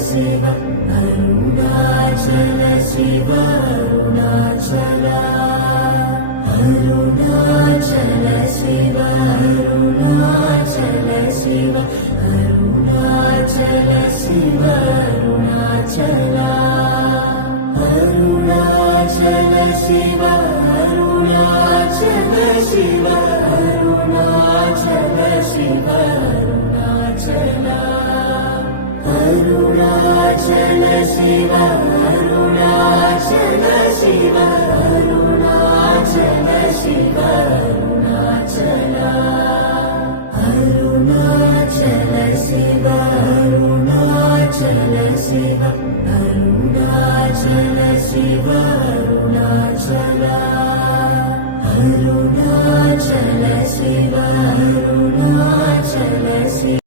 Shiv Arunachal Shiv Arunachal Arunachal Shiv Arunachal Shiv Arunachal Shiv Arunachal Arunachal Shiv Arunachal Shiv Arunachal Shiv Arunachal Arunachal Shiv Arunachal Shiv Arunachal Shiv Arunachal Arunachal Shiv Arunachal Shiv Arunachal Shiv Arunachal